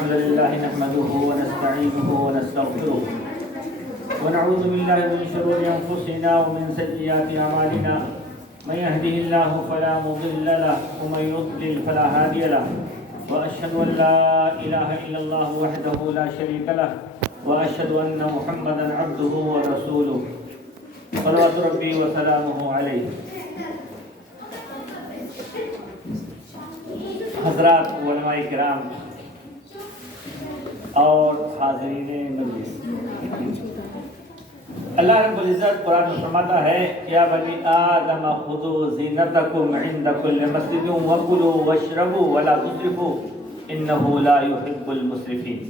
الحمد لله نحمده ونستعينه ونستغفره ونعوذ بالله من شرور أنفسنا ومن سيئات أعمالنا من يهده الله فلا مضل له ومن يضلل فلا هادي له وأشهد أن لا إله إلا الله وحده لا شريك له وأشهد أن محمدا عبده ورسوله صلوات ربي وسلامه عليه. حضرات علماء کرام اور حاضرین مجلس، اللہ رب العزت قرآن میں فرماتا ہے یا بنی آدم خذوا زینتکم عند کل مسجد وکلوا واشربوا ولا تسرفوا انہ لا يحب المسرفین.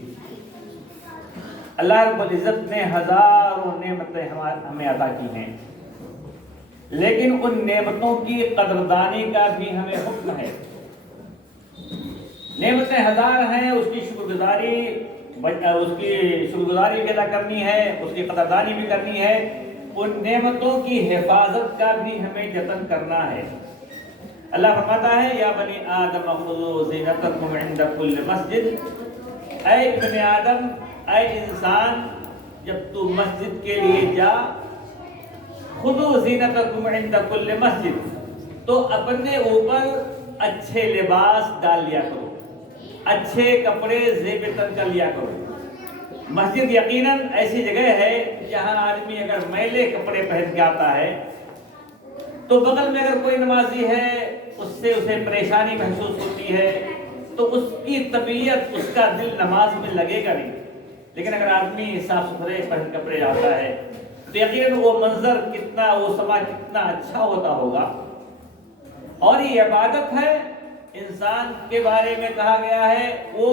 اللہ رب العزت نے ہزاروں نعمتیں ہمیں عطا کی ہیں، لیکن ان نعمتوں کی قدردانی کا بھی ہمیں حکم ہے. نعمتیں ہزار ہیں، اس کی شکر گزاری بھی ادا کرنی ہے، اس کی قدردانی بھی کرنی ہے. ان نعمتوں کی حفاظت کا بھی ہمیں جتن کرنا ہے. اللہ فرماتا ہے یا بنی آدم خذوا زینتکم عند کل مسجد. اے ابن آدم، اے انسان، جب تو مسجد کے لیے جا، خذوا زینتکم عند کل مسجد، تو اپنے اوپر اچھے لباس ڈال لیا کرو، اچھے کپڑے زیب تن کر لیا کرو. مسجد یقیناً ایسی جگہ ہے جہاں آدمی اگر میلے کپڑے پہن کے آتا ہے تو بغل میں اگر کوئی نمازی ہے اسے پریشانی محسوس ہوتی ہے، تو اس کی طبیعت، اس کا دل نماز میں لگے گا نہیں. لیکن اگر آدمی صاف ستھرے پہن کپڑے آتا ہے تو یقیناً وہ منظر کتنا، وہ سما کتنا اچھا ہوتا ہوگا. اور یہ عبادت ہے. انسان کے بارے میں کہا گیا ہے وہ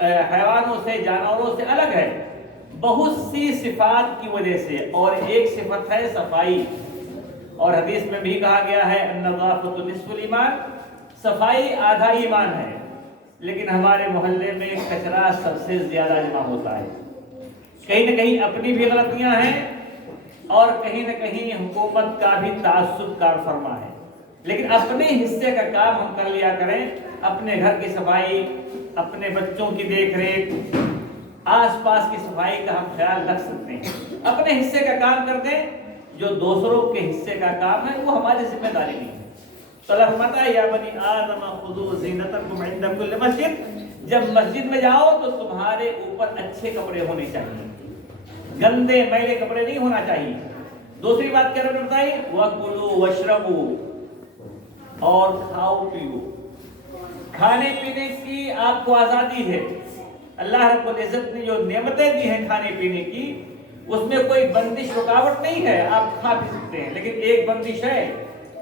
حیوانوں سے، جانوروں سے الگ ہے بہت سی صفات کی وجہ سے، اور ایک صفت ہے صفائی. اور حدیث میں بھی کہا گیا ہے النظافۃ نصف الایمان، صفائی آدھا ایمان ہے. لیکن ہمارے محلے میں کچرا سب سے زیادہ جمع ہوتا ہے. کہیں نہ کہیں اپنی بھی غلطیاں ہیں اور کہیں نہ کہیں حکومت کا بھی تعصب کار فرما ہے. لیکن اپنے حصے کا کام ہم کر لیا کریں. اپنے گھر کی صفائی، اپنے بچوں کی دیکھ ریکھ، آس پاس کی صفائی کا ہم خیال رکھ سکتے ہیں. اپنے حصے کا کام کر دیں، جو دوسروں کے حصے کا کام ہے وہ ہماری ذمہ داری نہیں ہے. تو اللہ فرماتا ہے یا بنی آدم خذوا زینتکم عند کل مسجد. جب مسجد میں جاؤ تو تمہارے اوپر اچھے کپڑے ہونے چاہیے، گندے میلے کپڑے نہیں ہونا چاہیے. دوسری بات کیا رب نے بتائی؟ وَكُلُوا وَاشْرَبُوا، اور کھاؤ پیو. کھانے پینے کی آپ کو آزادی ہے. اللہ رب العزت نے جو نعمتیں دی ہیں کھانے پینے کی، اس میں کوئی بندش رکاوٹ نہیں ہے، آپ کھا پی سکتے ہیں. لیکن ایک بندش ہے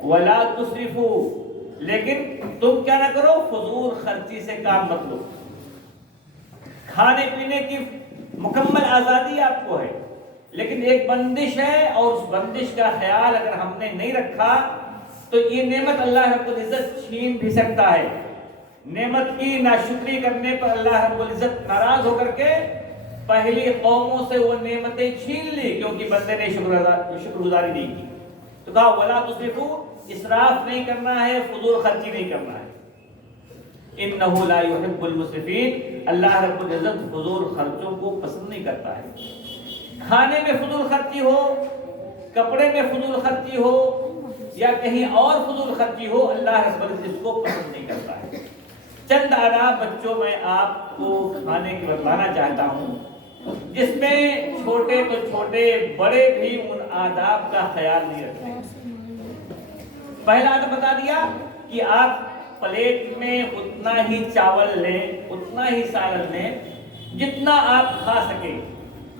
وَلَا تُسْرِفُوا، لیکن تم کیا نہ کرو، فضول خرچی سے کام مت لو. کھانے پینے کی مکمل آزادی آپ کو ہے، لیکن ایک بندش ہے، اور اس بندش کا خیال اگر ہم نے نہیں رکھا تو یہ نعمت اللہ رب العزت چھین بھی سکتا ہے. نعمت کی ناشکری کرنے پر اللہ رب العزت ناراض ہو کر کے پہلی قوموں سے وہ نعمتیں چھین لی، کیونکہ بندے نے شکر گزاری نہیں کی. تو کہا وَلَا تُسْرِفُوا، اسراف نہیں کرنا ہے، فضول خرچی نہیں کرنا ہے. اِنَّهُ لَا يُحِبُّ الْمُسْرِفِينَ، اللہ رب العزت فضول خرچوں کو پسند نہیں کرتا ہے. کھانے میں فضول خرچی ہو، کپڑے میں فضول خرچی ہو، یا کہیں اور فضول خرچی ہو، اللہ رب العزت اس کو پسند نہیں کرتا ہے. چند آداب بچوں میں آپ کو کھانے کی بتلانا چاہتا ہوں، جس میں چھوٹے تو چھوٹے، بڑے بھی ان آداب کا خیال نہیں رکھتے. پہلا آداب بتا دیا کہ آپ پلیٹ میں اتنا ہی چاول لیں، اتنا ہی سالن لیں جتنا آپ کھا سکیں.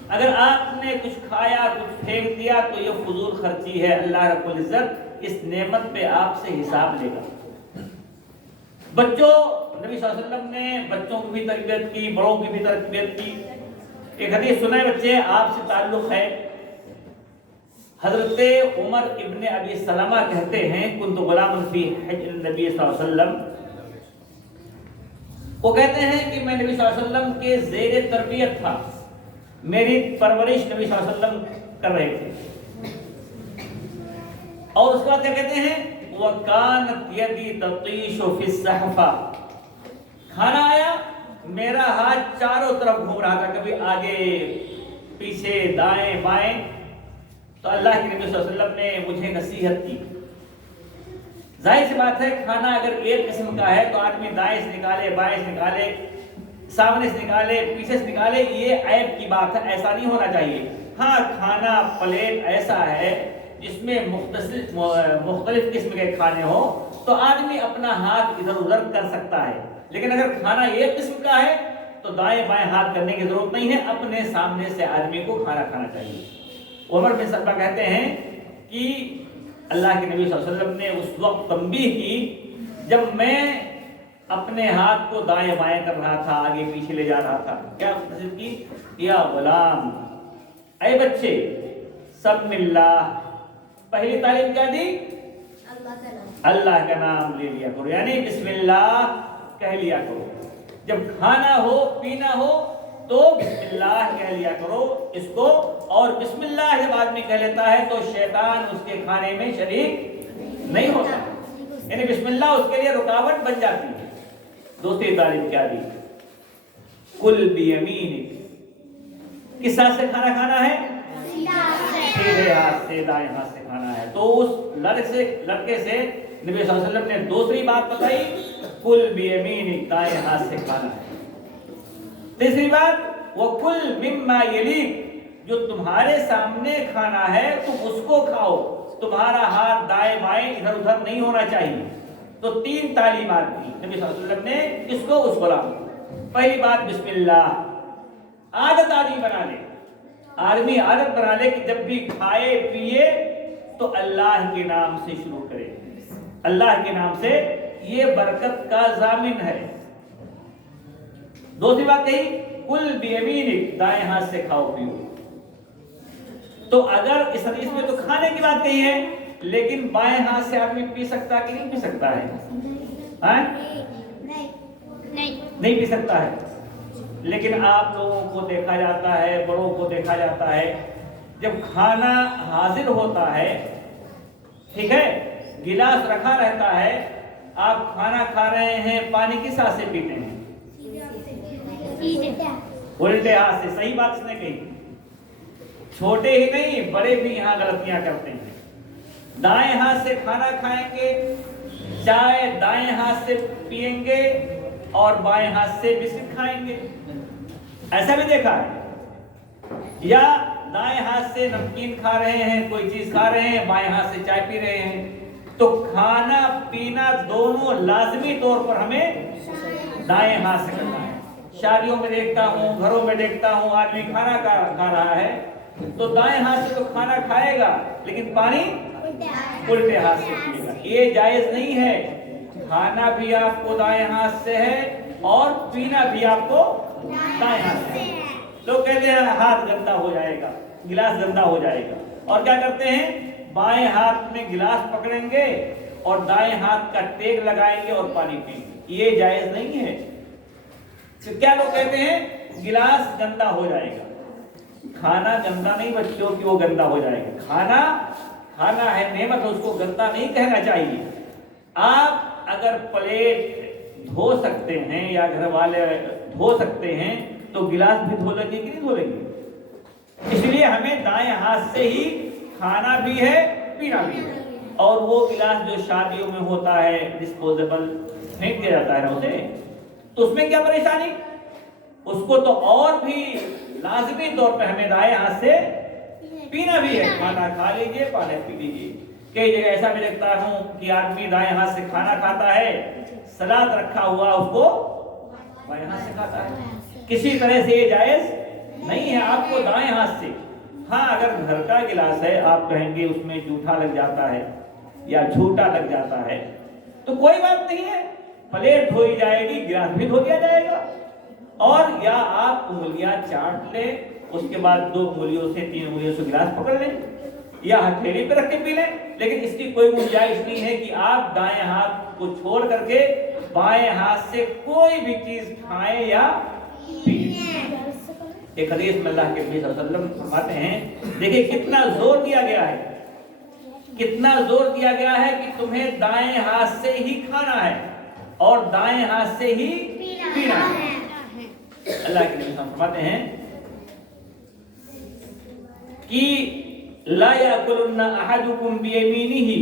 اگر آپ نے کچھ کھایا، کچھ پھینک دیا تو یہ فضول خرچی ہے. اللہ رب العزت اس نعمت پہ آپ سے حساب لے گا. بچوں، نبی صلی اللہ علیہ وسلم نے بچوں کی بھی تربیت کی، بڑوں کی بھی تربیت کی. ایک حدیث سنیں بچے، آپ سے تعلق ہے. حضرت عمر ابن ابی سلمہ کہتے ہیں کنت غلاما فی حجر النبی صلی اللہ علیہ وسلم. وہ کہتے ہیں کہ میں نبی صلی اللہ علیہ وسلم کے زیر تربیت تھا، میری پرورش نبی صلی اللہ علیہ وسلم کر رہے تھے. اور اس کے بعد کیا کہتے ہیں وَكَانَتْ يَدِي تَطِيشُ فِي الصَّحْفَةِ، کھانا آیا، मेरा हाथ चारों तरफ घूम रहा था, कभी आगे पीछे दाएं बाएं। तो अल्लाह के नबी सल्लल्लाहु अलैहि वसल्लम ने मुझे नसीहत की। जाहिर सी बात है, खाना अगर एक किस्म का है तो आदमी दाएं से निकाले, बाएं से निकाले, सामने से निकाले, पीछे से निकाले, ये ऐब की बात है, ऐसा नहीं होना चाहिए। हाँ, खाना प्लेट ऐसा है जिसमें मुख्तलिफ किस्म के खाने हो तो आदमी अपना हाथ इधर उधर कर सकता है, लेकिन अगर खाना एक किस्म का है तो दाएं बाएं हाथ करने की जरूरत नहीं है, अपने सामने से आदमी को खाना खाना चाहिए। उमर बिन सलमा कहते हैं कि अल्लाह के नबी सल्लल्लाहु अलैहि वसल्लम ने उस वक्त तंबीह की जब मैं अपने हाथ को दाएं बाएं कर रहा था, आगे पीछे ले जा रहा था। क्या नसीहत की? या गुलाम, ऐ बच्चे, सब्बिल्लाह, पहली तालीम क्या दी? अल्लाह का नाम ले लिया करो, यानी बिस्मिल्लाह कह लिया करो। जब खाना हो पीना हो तो बिस्मिल्लाह कह लिया करो इसको, और बिस्मिल्लाह जब आदमी कह लेता है तो शैतान उसके खाने में शरीक नहीं होता, यानी बिस्मिल्लाह उसके लिए रुकावट बन जाती है। दूसरी तालीम क्या दी? कुल बियमीनिक, किस हाथ से खाना खाना है? सीधे हाथ से, दाएं हाथ से खाना है। तो उस लड़के से नबी सल्लल्लाहु अलैहि वसल्लम ने दूसरी बात बताई, कुल बियमीनिक, दाएं हाथ से खाना है। तीसरी बात, वो कुल मिम्मा यलीक, जो तुम्हारे सामने खाना है तुम उसको खाओ, तुम्हारा हाथ दाएं बाएं इधर उधर नहीं होना चाहिए। तो तीन तालीमात दी नबी सल्लल्लाहु अलैहि वसल्लम ने, किसको? उस गुलाम। पहली बात बिस्मिल्लाह, आदत आदमी बना ले, आदमी आदत बना ले कि जब भी खाए पिए तो अल्लाह के नाम से शुरू करे, अल्लाह के नाम से, ये बरकत का जामिन है। दूसरी बात कही, कुल बियमीनिक, दाएं हाथ से खाओ पियो। तो अगर इस हदीस में तो खाने की बात कही है, लेकिन बाएं हाथ से आदमी पी सकता कि नहीं पी सकता है? नहीं पी सकता है। लेकिन आप लोगों को देखा जाता है, बड़ों को देखा जाता है, जब खाना हाजिर होता है, ठीक है, गिलास रखा रहता है, आप खाना खा रहे हैं, पानी किस हाथ से पीते हैं? उल्टे हाथ से। सही बात इसने कही। छोटे ही नहीं, बड़े भी यहाँ गलतियां करते हैं। दाएं हाथ से खाना खाएंगे, चाय दाएं हाथ से पिएंगे और बाएं हाथ से बिस्किट खाएंगे, ऐसा भी देखा है। या दाएं हाथ से नमकीन खा रहे हैं, कोई चीज खा रहे हैं, बाएं हाथ से चाय पी रहे हैं। तो खाना पीना दोनों लाजमी तौर पर हमें दाएं हाथ से करना है। शादियों में देखता हूँ, घरों में देखता हूँ, आदमी खाना खा रहा है तो दाएं हाथ से तो खाना खाएगा, लेकिन पानी उल्टे हाथ से पिएगा। ये जायज नहीं है। खाना भी आपको दाएं हाथ से है और पीना भी आपको दाएं हाथ से। लोग कहते हैं हाथ गंदा हो जाएगा, गिलास गंदा हो जाएगा, और क्या करते हैं, बाएं हाथ में गिलास पकड़ेंगे और दाएं हाथ का टेक लगाएंगे और पानी पिएंगे। ये जायज नहीं है। तो क्या लोग कहते हैं, गिलास गंदा हो जाएगा। खाना गंदा नहीं बच्चों कि वो गंदा हो जाएगा। खाना है, नेमत है, उसको गंदा नहीं कहना चाहिए। आप अगर प्लेट धो सकते हैं या घर वाले धो सकते हैं तो गिलास भी धो लेंगे कि नहीं धो लेंगे। इसलिए हमें दाएं हाथ से ही खाना भी है, पीना भी है। और वो गिलास जो शादियों में होता है डिस्पोजेबल, फेंक दिया जाता है उसे, तो उसमें क्या परेशानी? उसको तो और भी लाजमी तौर पे हमें दाएं हाथ से पीना भी है। खाना खा लीजिए, पानी पी लीजिए। कई जगह ऐसा भी देखता हूं कि आदमी दाएं हाथ से खाना खाता है, सलाद रखा हुआ उसको बाएं हाथ से खाता है। किसी तरह से ये जायज नहीं है, आपको दाएं हाथ से। हाँ, अगर घर का गिलास है, आप कहेंगे उसमें जूठा लग जाता है या झूठा लग जाता है, तो कोई बात नहीं है, प्लेट धोई जाएगी, गिलास भी धो दिया जाएगा। और या आप उंगलियां चाट लें, उसके बाद 2 उंगलियों से 3 उंगलियों से गिलास पकड़ लें या हथेली पे रख के पी लें। लेकिन इसकी कोई गुंजाइश नहीं है कि आप दाएं हाथ को छोड़ करके बाएं हाथ से कोई भी चीज खाएं या पिए। एक हदीस में अल्लाह के नबी सल्लल्लाहु अलैहि वसल्लम फरमाते हैं, देखिए कितना जोर दिया गया है, कितना जोर दिया गया है कि तुम्हें दाएं हाथ से ही खाना है और दाएं हाथ से ही पीना है। اللہ के नबी फरमाते हैं कि ला याकुलुन्ना अहदुकुम बियमीनिही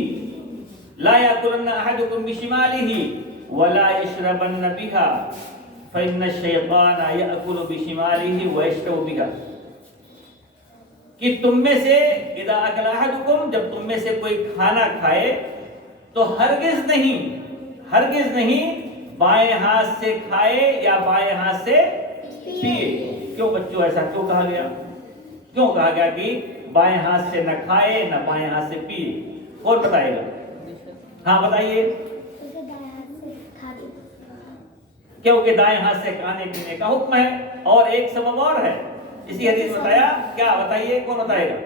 ला याकुलुन्ना अहदुकुम बिशिमालिही वला यशरबन्न बिहा फइन्ना शैताना याकुलु बिशिमालिही व यशरबु बिहा, कि तुम में से इदा अकला अहदुकुम, जब तुम में से कोई खाना खाए तो हरगिज नहीं बाएं हाथ से खाए या बाएं हाथ से पिए। क्यों बच्चों ऐसा क्यों कहा गया? क्यों कहा गया कि बाएं हाथ से न खाए न बाएं हाथ से पिए? और बताइएगा, हाँ बताइए। क्योंकि दाएं हाथ से खाने पीने का हुक्म है। और एक सबब और है, इसी हदीस में बताया, क्या बताइए, कौन बताएगा?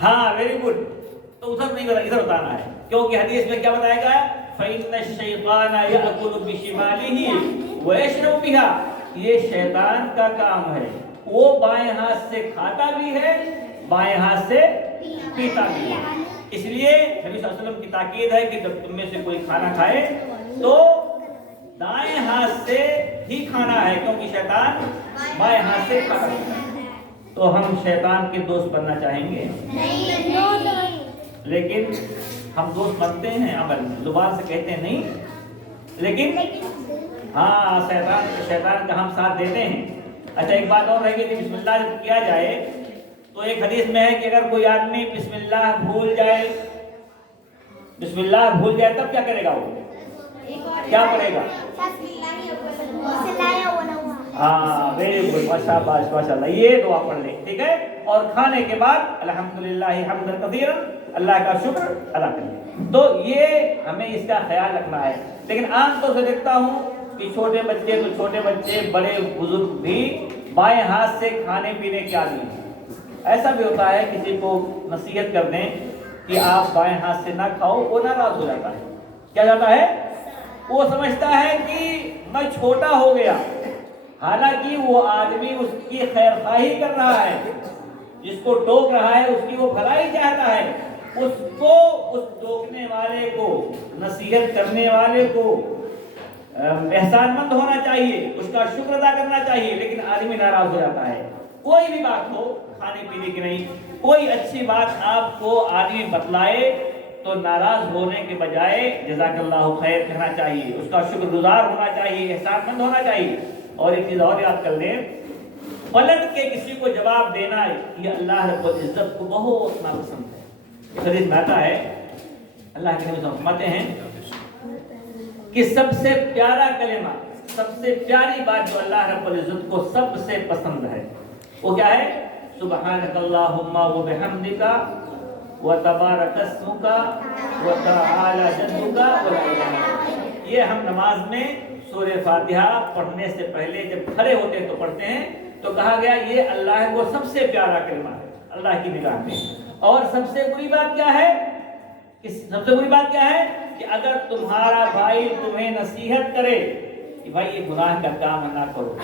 हाँ वेरी गुड। तो उधर नहीं बता, इधर बताना है, क्योंकि हदीस में क्या बताया गया? फइन्ना शैताना याकुलु बिशिमालिही व यशरबु बिहा, ये शैतान का काम है, वो बाएं हाथ से खाता भी है बाएं हाथ से पीता भी है। इसलिए नबी सल्लल्लाहु अलैहि वसल्लम की ताकीद है कि जब तुम में से कोई खाना खाए तो दाएं हाथ से ही खाना है, क्योंकि शैतान बाएं हाथ से खाता है। तो हम शैतान के दोस्त बनना चाहेंगे? लेकिन हम दोस्त बनते हैं अमल में, जुबान से कहते हैं नहीं, लेकिन हाँ शैतान का हम साथ देते हैं। अच्छा एक बात और रहेगी, बिस्मिल्लाह जब किया जाए तो एक हदीस में है कि अगर कोई आदमी बिस्मिल्लाह भूल जाए तब क्या करेगा? वो क्या पढ़ेगा? हाँ वेरी गुड, माशाअल्लाह, ये दुआ पढ़ ले, ठीक है। और खाने के बाद अल्हम्दुलिल्लाह हम्दन कसीरन, अल्लाह का शुक्र अदा करें। तो ये हमें इसका ख्याल रखना है। लेकिन आमतौर से देखता हूँ कि छोटे बच्चे बड़े बुजुर्ग भी बाएं हाथ से खाने पीने के आदी हैं। ऐसा भी होता है, किसी को नसीहत कर दें कि आप बाएं हाथ से ना खाओ, वो नाराज हो जाता है। क्या जाता है? वो समझता है कि मैं छोटा हो गया, हालांकि वो आदमी उसकी खैरखाही कर रहा है, जिसको टोक रहा है उसकी वो भलाई चाहता है, उसको, उस टोकने वाले को, नसीहत करने वाले को एहसानमंद होना चाहिए, उसका शुक्र अदा करना चाहिए। लेकिन आदमी नाराज हो जाता है। कोई भी बात हो, खाने पीने की नहीं, कोई अच्छी बात आपको आदमी बतलाए तो नाराज होने के बजाय जज़ाकल्लाहु खैर कहना चाहिए, उसका शुक्रगुजार होना चाहिए, एहसानमंद होना चाहिए। और एक चीज और याद कर लें, पलट के किसी को जवाब देना ये अल्लाह रब्बुल इज्जत को बहुत नापसंद है। हदीस में आता है, अल्लाह के नबी फरमाते हैं कि सबसे प्यारा कलेमा, सबसे प्यारी बात जो अल्लाह रब्बुल इज्जत को सबसे पसंद है वो क्या है? सुब्हानकल्लाहुम्मा व बिहम्दिका व तबारकस्मुका व तआला जद्दुका व ला इलाहा इल्लल्लाह। ये हम नमाज में सूरह फातिहा पढ़ने से पहले जब खड़े होते हैं तो पढ़ते हैं, तो कहा गया ये अल्लाह को सबसे प्यारा कलमा है अल्लाह की निगाह में। और सबसे बुरी बात क्या है? सबसे बुरी बात क्या है कि अगर तुम्हारा भाई तुम्हें नसीहत करे कि भाई ये गुनाह का काम ना करो,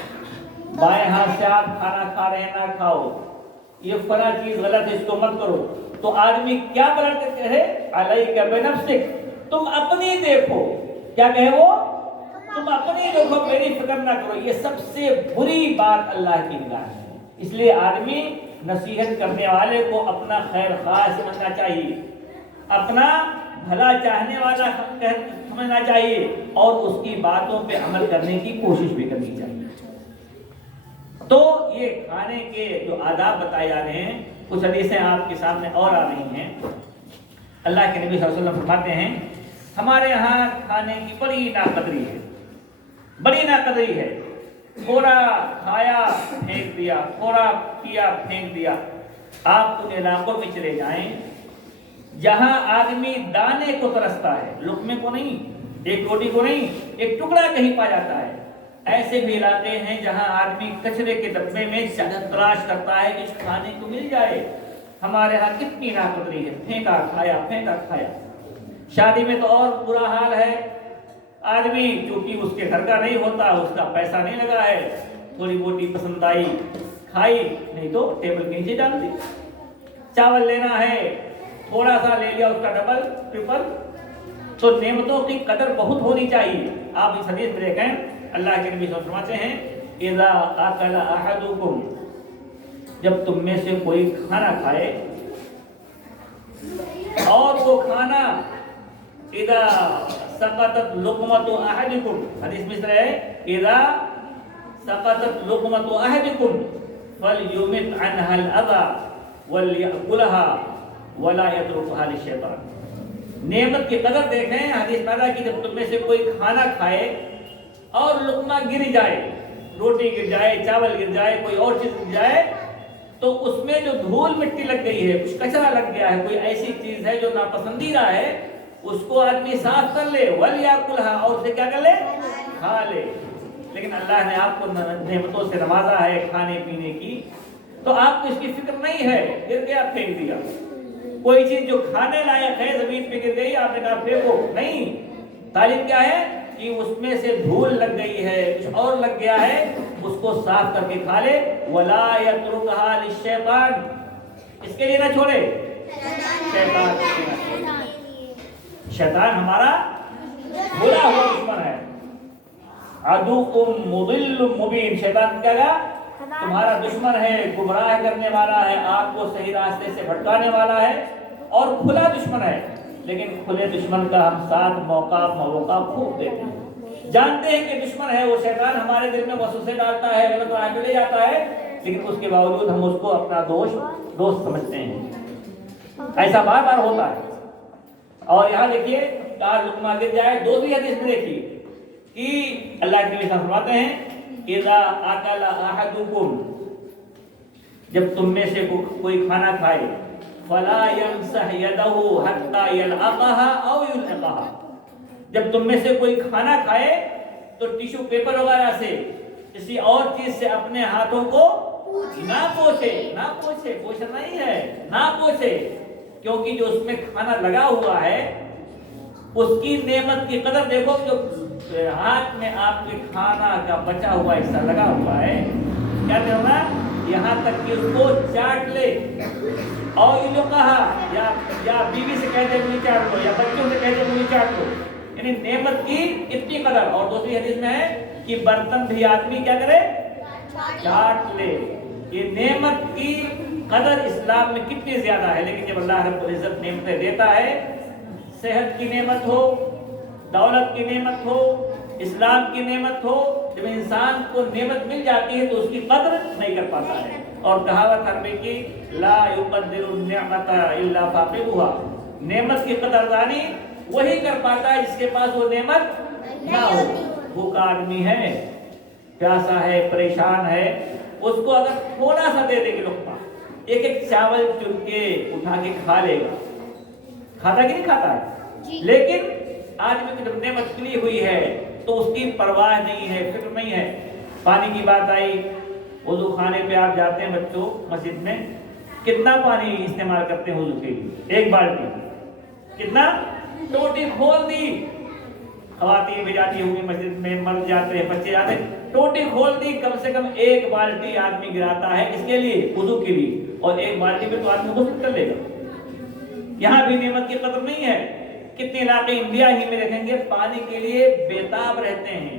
बाएं हाथ से आप खाना खा रहे हैं ना खाओ, ये फला चीज गलत है इसको मत करो, तो आदमी क्या पलट के कहे? अलैका बिनफ्सिक, तुम अपनी देखो। क्या कहे वो? तुम अपनी देखो, मेरी फिक्र ना करो। ये सबसे बुरी बात अल्लाह की निगाह है। इसलिए आदमी नसीहत करने वाले को अपना खैर खास समझना चाहिए, अपना भला चाहने वाला समझना चाहिए और उसकी बातों पे अमल करने की कोशिश भी करनी चाहिए। तो ये खाने के जो आदाब बताए जा रहे हैं, कुछ हदीसें आपके सामने और आ रही हैं। अल्लाह के नबी सल्लल्लाहु अलैहि वसल्लम फरमाते हैं, हमारे यहाँ खाने की बड़ी नाकदरी है, बड़ी नाकदरी है। थोड़ा खाया फेंक दिया, थोड़ा पिया फेंक दिया। आप उन इलाकों में चले जाएं जहां आदमी दाने को तरसता है, लुकमे को नहीं, एक रोटी को नहीं, एक टुकड़ा कहीं पा जाता है। ऐसे भी इलाके हैं जहां आदमी कचरे के डब्बे में तलाश करता है कि खाने को मिल जाए। हमारे यहाँ कितनी नाकदरी है, फेंका खाया, फेंका खाया। शादी में तो और बुरा हाल है, आदमी क्योंकि उसके घर का नहीं होता, उसका पैसा नहीं लगा है, थोड़ी बोटी पसंद आई खाई, नहीं तो टेबल के नीचे डाल दी। चावल लेना है, थोड़ा सा ले लिया, उसका डबल ट्रिपल। तो नेमतों की कदर बहुत होनी चाहिए। आप इस हदीस में देखें, अल्लाह के नबी फरमाते हैं اذا اکل احدکم، جب تم میں سے کوئی کھانا کھائے، اور وہ کھانا اذا سقطت لقمۃ احدکم، حدیث میں اس طرح ہے اذا سقطت لقمۃ احدکم فلیمت عنها الاذى وليأكلها ولا يتركها للشیطان۔ نعمت کی قدر دیکھیں، حدیث پیدا کی جب تم میں سے کوئی کھانا کھائے اور لقمہ گر جائے، روٹی گر جائے، چاول گر جائے، کوئی اور چیز گر جائے، تو اس میں جو دھول مٹی لگ گئی ہے، کچھ کچرا لگ گیا ہے، کوئی ایسی چیز ہے جو ناپسندیدہ ہے، اس کو آدمی صاف کر لے، وَلْيَأْكُلْهَا، اور اسے کیا کر لے؟ کھا لے۔ لیکن اللہ نے آپ کو نعمتوں سے نوازا ہے کھانے پینے کی، تو آپ کو اس کی فکر نہیں ہے، گر گیا پھینک دیا۔ کوئی چیز جو کھانے لائق ہے زمین پہ گر گئی، آپ نے کہا پھینکو، نہیں، تعلیم کیا ہے کہ اس میں سے دھول لگ گئی ہے، کچھ اور لگ گیا ہے، اس کو صاف کر کے کھا لے۔ وَلَا يَتْرُكْهَا لِلشَّيْطَانِ، اس کے لیے نہ چھوڑے، شیطان کے لیے نہ چھوڑے۔ شیطان ہمارا بھولا ہوا دشمن ہے، عَدُوٌّ مُضِلٌّ مُبِينٌ، شیطان کیا گا؟ تمہارا دشمن ہے، گمراہ کرنے والا ہے، آپ کو صحیح راستے سے بھٹکانے والا ہے، اور کھلا دشمن ہے۔ لیکن کھلے دشمن کا ہم ساتھ موقع خوب دیتے ہیں، جانتے ہیں کہ دشمن ہے، وہ شیطان ہمارے دل میں وسوسے ڈالتا ہے، غلط راہ پہ لے جاتا ہے، لیکن اس کے باوجود ہم اس کو اپنا دوست سمجھتے ہیں۔ ایسا بار بار ہوتا ہے۔ اور یہاں دیکھیے کہا لقمہ گر جائے، دوسری حدیث میں دیکھیے کہ اللہ کے نبی فرماتے ہیں اذا اکل احدکم، جب تم میں سے کوئی کھانا کھائے، فلا یمسح یدہ حتی یلعقها او یلعقها، جب تم میں سے کوئی کھانا کھائے تو ٹیشو پیپر وغیرہ سے، کسی اور چیز سے اپنے ہاتھوں کو نہ پوچھے، پوچھنا نہیں ہے، نہ پوچھے، کیونکہ جو اس میں کھانا لگا ہوا ہے اس کی نعمت کی قدر دیکھو۔ جو ہاتھ میں آپ کے کھانا کا بچا ہوا حصہ لگا ہوا ہے، کیا کرنا؟ یہاں تک کہ اس کو چاٹ لے، اور یہ جو کہا یا بیوی سے کہتے مجھے چاٹ لو، یا بچوں سے کہتے مجھے چاٹ لو، یعنی نعمت کی اتنی قدر۔ اور دوسری حدیث میں ہے کہ برتن بھی آدمی کیا کرے؟ چاٹ لے۔ یہ نعمت کی قدر اسلام میں کتنی زیادہ ہے، لیکن جب اللہ رب العزت نعمتیں دیتا ہے، صحت کی نعمت ہو، دولت کی نعمت ہو، اسلام کی نعمت ہو، جب انسان کو نعمت مل جاتی ہے تو اس کی قدر نہیں کر پاتا ہے۔ اور کہاوت عربی کی لا يقدر النعمت الا فاقدها، نعمت کی قدردانی وہی کر پاتا ہے جس کے پاس وہ نعمت نہ ہو۔ بھوکا آدمی ہے، پیاسا ہے، پریشان ہے، اس کو اگر تھوڑا سا دے دے گی لقمہ، ایک چاول چن کے اٹھا کے کھا لے گا، کھاتا کہ نہیں کھاتا ہے؟ لیکن آدمی کی جب نعمت ملی ہوئی ہے تو اس کی پرواہ نہیں ہے، فکر نہیں ہے۔ پانی کی بات آئی، وضو خانے پہ آپ جاتے ہیں بچوں مسجد میں، کتنا پانی استعمال کرتے ہیں وضو کے لیے؟ ایک بالٹی، کتنا؟ ٹوٹی کھول دی، خواتین بھی جاتی ہوں گی مسجد میں، مرد جاتے ہیں، بچے جاتے ہیں، ٹوٹی کھول دی، کم سے کم ایک بالٹی آدمی گراتا ہے اس کے لیے، وضو کے لیے، اور ایک بالٹی پہ تو آدمی غسل کر لے گا۔ یہاں بھی نعمت کی قدر نہیں ہے۔ کتنے علاقے انڈیا ہی میں دیکھیں گے پانی کے لیے بےتاب رہتے ہیں۔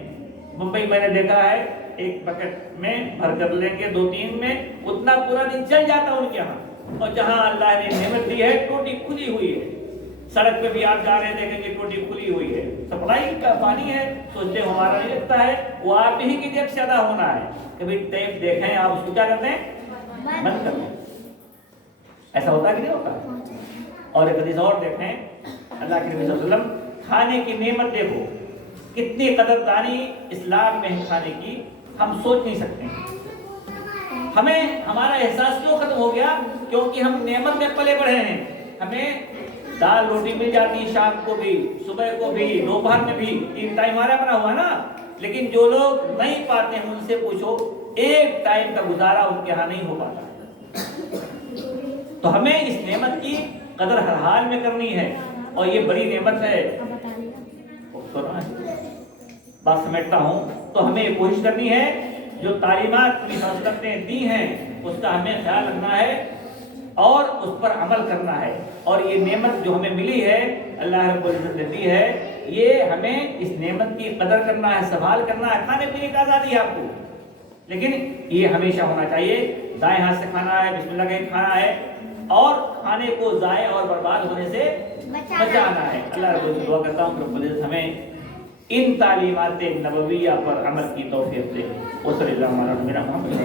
ممبئی میں نے دیکھا ہے، ایک بکٹ میں بھر کر لیں گے، 2-3 میں اتنا پورا دن چل جاتا ان کے یہاں۔ اور جہاں اللہ نے نعمت دی ہے ٹوٹی کھلی ہوئی ہے، سڑک پہ بھی آپ جا رہے ہیں دیکھیں گے ٹوٹی کھلی ہوئی ہے، سپلائی کا پانی ہے، سوچتے ہمارا نہیں لگتا ہے، وہ آپ ہی کی جیب سے ادا ہونا ہے۔ کبھی ٹیپ دیکھیں آپ، اس کو کیا کرتے ہیں؟ بند کر دیں۔ ایسا ہوتا کہ نہیں ہوتا؟ اور ایک حدیث اور دیکھیں، اللہ کے نبی صلی اللہ علیہ وسلم، کھانے کی نعمت دیکھو، کتنی قدردانی اسلام میں ہے کھانے کی، ہم سوچ نہیں سکتے۔ ہمیں ہمارا احساس کیوں ختم ہو گیا؟ کیونکہ ہم نعمت میں پلے بڑھے ہیں۔ ہمیں دال روٹی مل جاتی ہے، شام کو بھی، صبح کو بھی، دوپہر میں بھی، 3 ٹائم ہمارا بنا ہوا نا۔ لیکن جو لوگ نہیں پاتے ہیں ان سے پوچھو، ایک ٹائم کا گزارا ان کے ہاں نہیں ہو پاتا۔ تو ہمیں اس نعمت کی قدر ہر حال میں کرنی ہے، اور یہ بڑی نعمت ہے۔ بات سمیٹتا ہوں، تو ہمیں کوشش کرنی ہے جو تعلیمات کی حضرت نے دی ہیں اس کا ہمیں خیال رکھنا ہے اور اس پر عمل کرنا ہے۔ اور یہ نعمت جو ہمیں ملی ہے، اللہ رب العزت نے دی ہے، یہ ہمیں اس نعمت کی قدر کرنا ہے، سنبھال کرنا ہے۔ کھانے پینے کی آزادی ہے آپ کو، لیکن یہ ہمیشہ ہونا چاہیے، دائیں ہاتھ سے کھانا ہے، بسم اللہ کے کھانا ہے، اور کھانے کو ضائع اور برباد ہونے سے بچانا ہے۔ اللہ رب العزت دعا کرتا ہوں کہ رب العزت ہمیں ان تعلیمات نبویہ پر عمل کی توفیق دے۔ وصلی اللہ علیہ محمد۔